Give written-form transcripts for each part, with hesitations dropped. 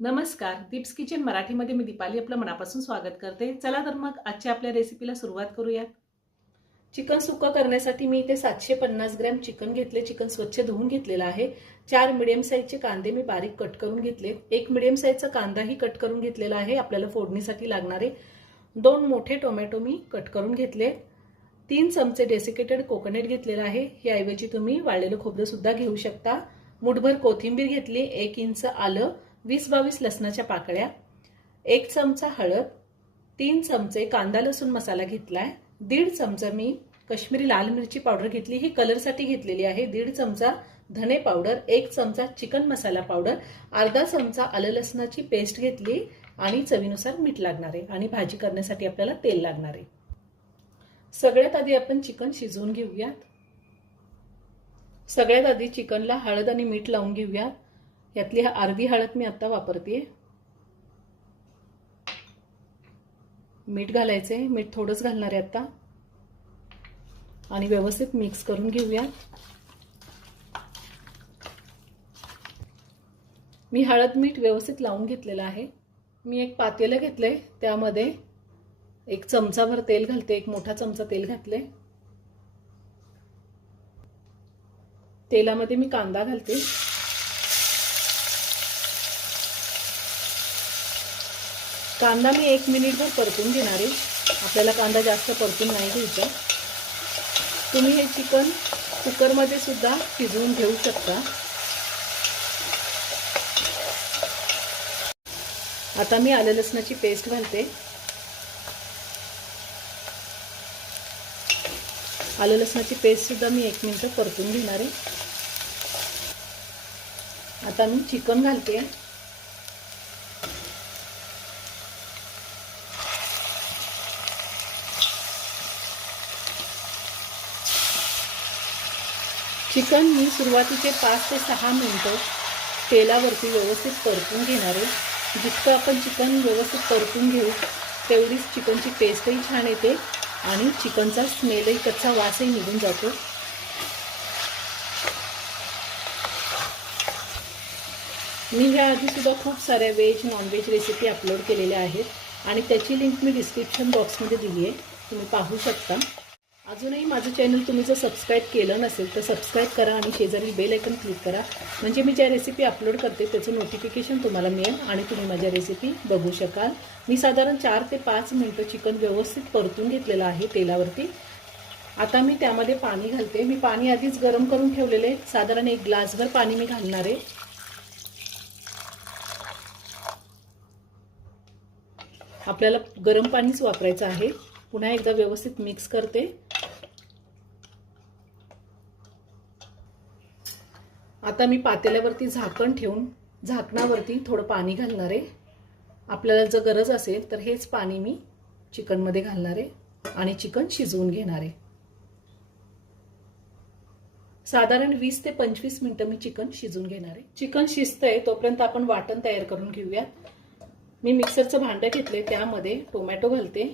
नमस्कार, दीप्स किचन मराठीमध्ये मी दीपाली आपलं मनापासून स्वागत करते। चला तर मग आजच्या आपल्या रेसिपीला सुरुवात करूयात। चिकन सुक्का करण्यासाठी मी इथे 750 ग्रॅम चिकन घेतले। चिकन स्वच्छ धुवून घेतलेलं आहे। 4 मीडियम साईजचे कांदे मी बारीक कट करून घेतले। 1 मीडियम साईजचा कांदाही कट करून घेतलेला आहे। आपल्याला फोडणीसाठी लागणारे 2 मोठे टोमॅटो मी कट करून घेतले। 3 चमचे डेसिकेटेड कोकोनट घेतलेला आहे। याऐवजी तुम्ही वाळलेलं खोबरं सुद्धा घेऊ शकता। मुठभर कोथिंबीर घेतली। 1 इंच आलं, 20-22 लसणाच्या पाकळ्या, 1 चमचा हळद, 3 चमचे कांदा लसूण मसाला घेतलाय, 1.5 चमचा मी काश्मीरी लाल मिरची पावडर घेतली, ही कलरसाठी घेतलेली आहे, 1.5 चमचा धने पावडर, 1 चमचा चिकन मसाला पावडर, अर्धा चमचा आलं लसणाची पेस्ट घेतली आणि चवीनुसार मीठ लागणार आहे आणि भाजी करण्यासाठी आपल्याला तेल लागणार आहे। सगळ्यात आधी आपण चिकन शिजवून घेऊयात। सगळ्यात आधी चिकनला हळद आणि मीठ लावून घेऊयात। यातली अर्धी हळद मी आता वापरते। मीठ घालायचे, मीठ थोडंच घालणार आहे आता आणि व्यवस्थित मिक्स करून घेऊया। मी हळद मीठ व्यवस्थित लावून घेतलेलं आहे। मी एक पातेलं घेतलंय, त्यामध्ये 1 चमचाभर तेल घालते, 1 मोठा चमचा तेल घातले। तेलामध्ये मी कांदा घालते। कांदा मी 1 मिनिटभर परतून घेणार आहे। आपल्याला कांदा जास्त परतून नाही घ्यायचा। तुम्ही हे चिकन कुकरमध्ये सुद्धा शिजवून घेऊ शकता। आता मी आलं लसणाची पेस्ट घालते। आलं लसणाची पेस्ट सुद्धा मी 1 मिनिट परतून घेणार आहे। आता मी चिकन घालते। चिकन मी सुरुवातीचे 5 ते 6 मिनिटं तेलावरती व्यवस्थित परतून घेणार आहे। जितकं आपण चिकन व्यवस्थित परतून घेऊ तेवढीच चिकनची टेस्टही छान येते आणि चिकनचा स्मेलही, कच्चा वासही निघून जातो। मी याआधी सुद्धा खूप साऱ्या व्हेज नॉनव्हेज रेसिपी अपलोड केलेल्या आहेत आणि त्याची लिंक मी डिस्क्रिप्शन बॉक्समध्ये दिली आहे, तुम्ही पाहू शकता। अजूनही माझं चॅनल तुम्ही जर सबस्क्राईब केलं नसेल तर सबस्क्राईब करा आणि शेजारील बेल आयकॉन क्लिक करा, म्हणजे मी ज्या रेसिपी अपलोड करते त्याचं नोटिफिकेशन तुम्हाला मिळेल आणि तुम्ही माझ्या रेसिपी बघू शकाल। मी साधारण 4 ते 5 मिनिटं चिकन व्यवस्थित परतून घेतलेलं आहे तेलावरती। आता मी त्यामध्ये पाणी घालते। मी पाणी आधीच गरम करून ठेवलेले आहे, साधारण 1 ग्लासभर पाणी मी घालणार आहे। आपल्याला गरम पाणीच वापरायचं आहे। पुन्हा एकदा व्यवस्थित मिक्स करते। आता मी पातेल्यावरती झाकण ठेवून झाकणावरती थोडं पाणी घालणार आहे। आपल्याला जर गरज असेल तर हेच पाणी मी चिकनमध्ये घालणार आहे आणि चिकन शिजवून घेणार आहे। साधारण 20 ते 25 मिनिटं मी चिकन शिजवून घेणार आहे। चिकन शिजतंय तोपर्यंत आपण वाटण तयार करून घेऊया। मी मिक्सरचं भांडं घेतले, त्यामध्ये टोमॅटो घालते।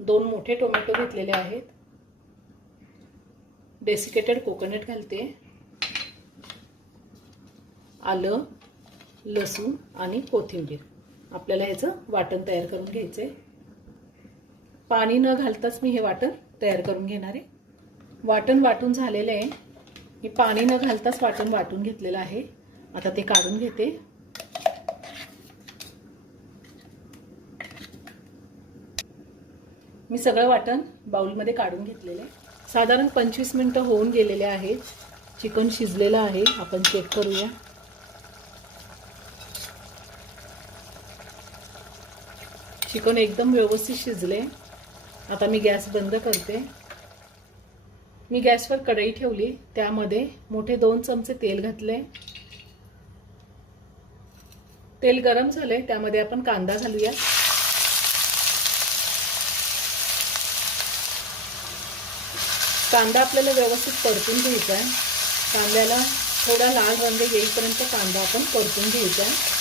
2 मोठे टोमॅटो घेतलेले आहेत। डेसिकेटेड कोकोनट घालते, आलं, लसूण आणि कोथिंबीर। आपल्याला ह्याचं वाटण तयार करून घ्यायचंय। पाणी न घालताच मी हे वाटण तयार करून घेणार आहे। वाटण वाटून झालेलं आहे। मी पाणी न घालताच वाटण वाटून घेतलेलं आहे। आता ते काढून घेते। मी सगळं वाटण बाउलमध्ये काढून घेतलेलं आहे। साधारण 25 मिनिटं होऊन गेलेले आहेत। चिकन शिजलेलं आहे, आपण चेक करूया। चिकन एकदम व्यवस्थित शिजले। आता मी गॅस बंद करते। मी गॅसवर कढई ठेवली, त्यामध्ये मोठे 2 चमचे तेल घातले। तेल गरम झाले, त्यामध्ये आपण कांदा घालूया। कांदा आपल्याला व्यवस्थित परतून घ्यायचा आहे। कांद्याला थोडा लाल रंग येईपर्यंत कांदा आपण परतून घ्यायचा आहे।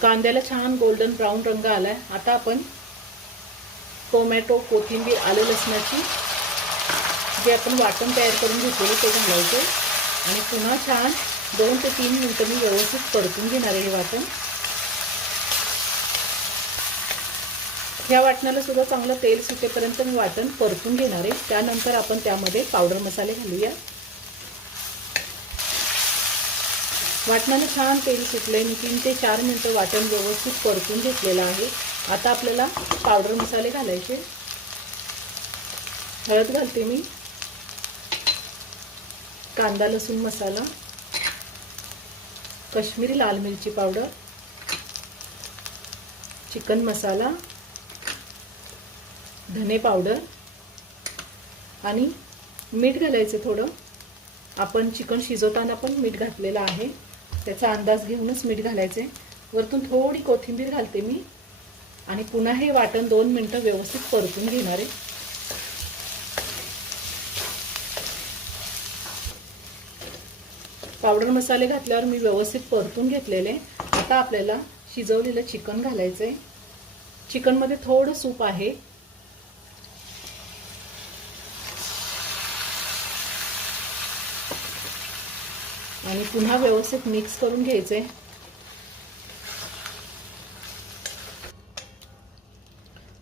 कांद्याला छान गोल्डन ब्राउन रंग आलाय। आता आपण टोमॅटो, कोथिंबीर, आलं लसणाची जे आपण वाटण तयार करून घेतलेले ते घालायचे आणि पुन्हा छान 2 ते 3 मिनिटं मी व्यवस्थित परतून घेणार आहे हे वाटण. ह्या वाटणाला सुद्धा चांगलं तेल सुटेपर्यंत मी वाटण परतून घेणार आहे. त्यानंतर आपण त्यामध्ये पावडर मसाले घालूया. वाटणाला छान तेल सुटले. मी 3 ते 4 मिनिटं वाटण व्यवस्थित परतून घेतलेलं आहे. आता आपल्याला पावडर मसाले घालायचे. हळद घालते मी, कांदा लसूण मसाला, काश्मीरी लाल मिरची पावडर, चिकन मसाला, धने पावडर आणि मीठ घालायचं थोडं. आपण चिकन शिजवताना पण मीठ घातलेलं आहे, त्याचा अंदाज घेऊनच मीठ घालायचे. वरतून थोडी कोथिंबीर घालते मी आणि पुन्हा हे वाटण 2 मिनिटं व्यवस्थित परतून घेणार आहे. पावडर मसाले घातल्यावर मी व्यवस्थित परतून घेतलेले. आता आपल्याला शिजवलेलं चिकन घालायचंय. चिकन मध्ये थोडं सूप आहे. आणि पुन्हा व्यवस्थित मिक्स करून घ्यायचे.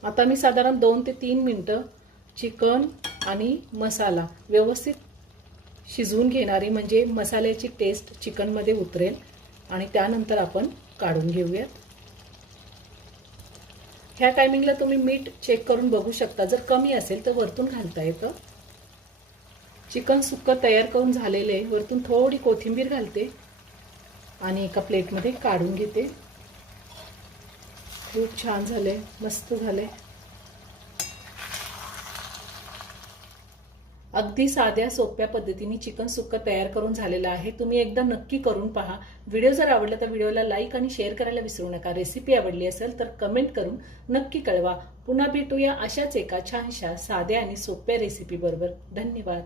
आता मी साधारण 2 ते 3 मिनिटं चिकन आणि मसाला व्यवस्थित शिजवून घेणारी, म्हणजे मसाल्याची टेस्ट चिकन मध्ये उतरेल. आणि त्यानंतर आपण काढून घेऊयात. ह्या टायमिंगला तुम्ही मीठ चेक करून बघू शकता. जर कमी असेल तर वरतून घालता येतं. चिकन सुक्कं तयार करून झालेले. वरतून थोडी कोथिंबीर घालते आणि एका प्लेटमध्ये काढून घेते. खूप छान झाले, मस्त झाले. अगदी साध्या सोप्या पद्धतीने चिकन सुक्कं तयार करून झालेलं आहे. तुम्ही एकदा नक्की करून पहा. व्हिडिओ जर आवडला तर व्हिडिओला लाईक आणि शेअर करायला विसरू नका. रेसिपी आवडली असेल तर कमेंट करून नक्की कळवा. पुन्हा भेटूया अशाच एका छानशा साध्या आणि सोप्या रेसिपी बरोबर. धन्यवाद.